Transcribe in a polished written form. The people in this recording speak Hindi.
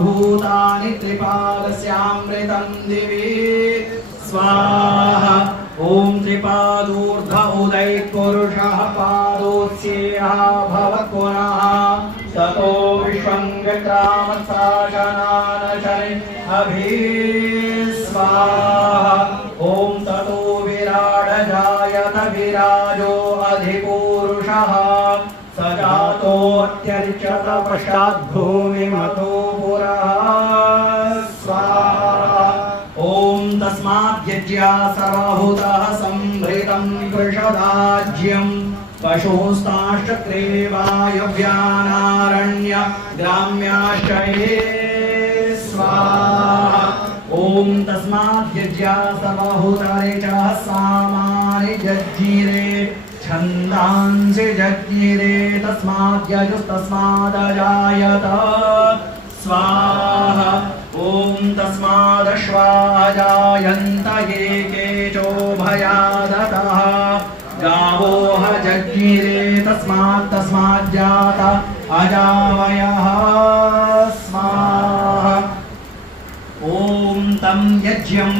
भूतानि त्रिपादस्यामृतं दिवि स्वाहा। ॐ त्रिपादूर्ध उदयपुरुषः पादोऽस्येह भवत् पुनः ततो विश्वं विक्रामत्साशनानशनि अभि स्वाहा। ॐ ततो विराड जायत विराजो अधिपूरुषः स जातोऽत्यर्चत पश्चात् भूमिमतो पुरः स्वाहा। ॐ तस्मात् यज्ञा सर्वभूतः संभृतं कृषदाज्यं पशुस्ताश्चक्रे वायव्यानारण्य ग्राम्याश्च ये स्वाहा। ॐ तस्मात् यज्ञा सर्वभूतानि च सामानि जज्ञिरे छन्दांसि जज्ञिरे तस्मात् यजुस्तस्मादजायत स्वाहा। ॐ तस्मादश्वाजायन्त ये केचोभयादतः गावो जज्ञिरे तस्माज्जात अजावयः स्वाहा। ॐ तं यज्ञं